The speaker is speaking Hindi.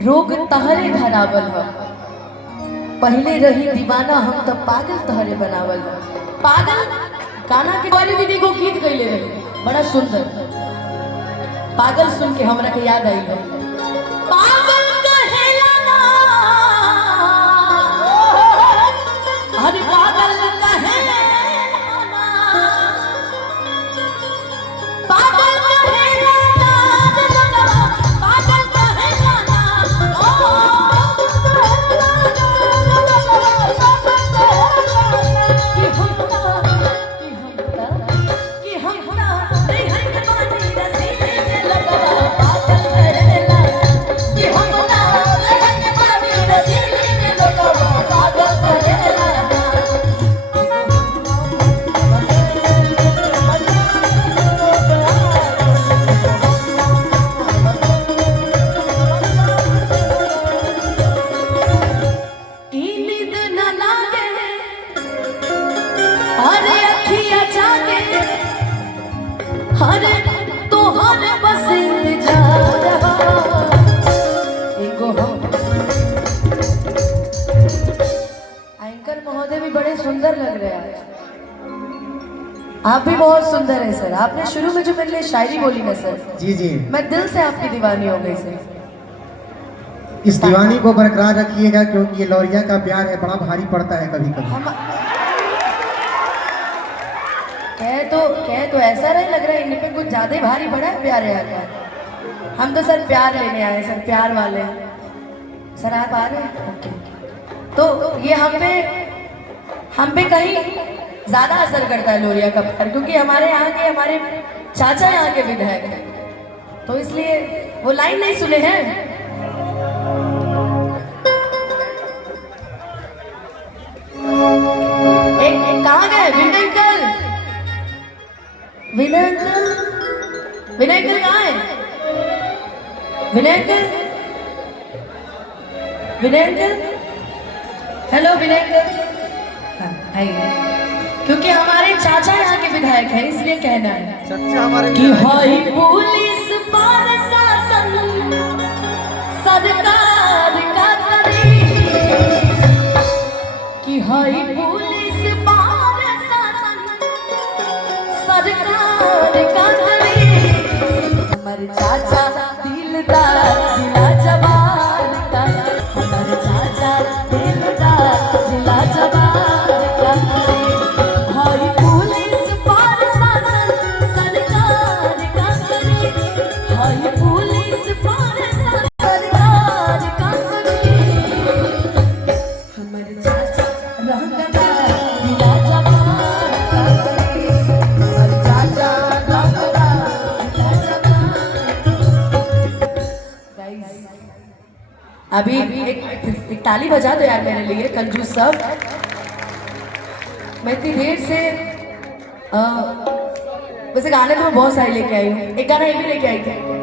रोग तहरे धरावल ह, पहले रही दीवाना हम तब पागल तहरे बनावल ह। पागल गाना के बारे में देखो गीत गईले रही बड़ा सुंदर। पागल सुन के हमरा के याद आई है, पागल कहेला ना, अरे पागल कहेला ना, पागल कहेला ना, पागल कहेला ना, कि हमता नहीं है के बानी रसीले में लगवा। पागल कहेला कि हमता नहीं है के बानी रसीले में लगवा। पागल कहेला ई नींद न लागे, अरे अखियाँ जागे, अरे तोहरे बस इंतजार एगो हम। एंकर महोदय भी बड़े सुंदर लग रहे हैं आज। आप भी बहुत सुंदर है सर। आपने शुरू में जो मेरे लिए शायरी बोली ना सर, जी जी, मैं दिल से आपकी दीवानी हो गई सर। इस दीवानी को बरकरार रखिएगा, क्योंकि ये लौरिया का प्यार है, बड़ा भारी पड़ता है कभी कभी। हम कह तो ऐसा नहीं लग रहा है, इन पे कुछ ज्यादा ही भारी पड़ा है प्यार यार। हम तो सर प्यार लेने आए सर, प्यार वाले। सर आप आ रहे हैं? ओके। तो ये हम पे कहीं ज्यादा असर करता है लोरिया का प्यार, क्योंकि हमारे चाचा यहाँ के विधायक हैं, तो इसलिए वो लाइन नहीं सुने हैं। एक कहाँ गए विनय अंकल? विनय अंकल, विनय अंकल कहाँ है? विनय अंकल, विनय अंकल, हेलो विनय अंकल। हाँ आइए, क्योंकि हमारे चाचा यहाँ के विधायक हैं, इसलिए कहना है चाचा हमारे कि हाई पुलिस प्रशासन सरकार का करे, कि हाई पुलिस प्रशासन सरकार का करे। हमारे चाचा दिलदार जिला जवान का, हमारे चाचा दिलदार जिला जवान का करे। हाई पुलिस प्रशासन सरकार का करे, हाई पुलिस प्रशासन सरकार का करे। हमारे चाचा रंगदार जिला जवान का करे, हमारे चाचा रंगदार जिला जवान। गाइस अभी एक ताली बजा दो यार मेरे लिए कंजूस सब। मैं इतनी देर से वैसे गाने तो मैं बहुत सारे लेके आई हूँ, एक गाना ये भी लेके आई थी।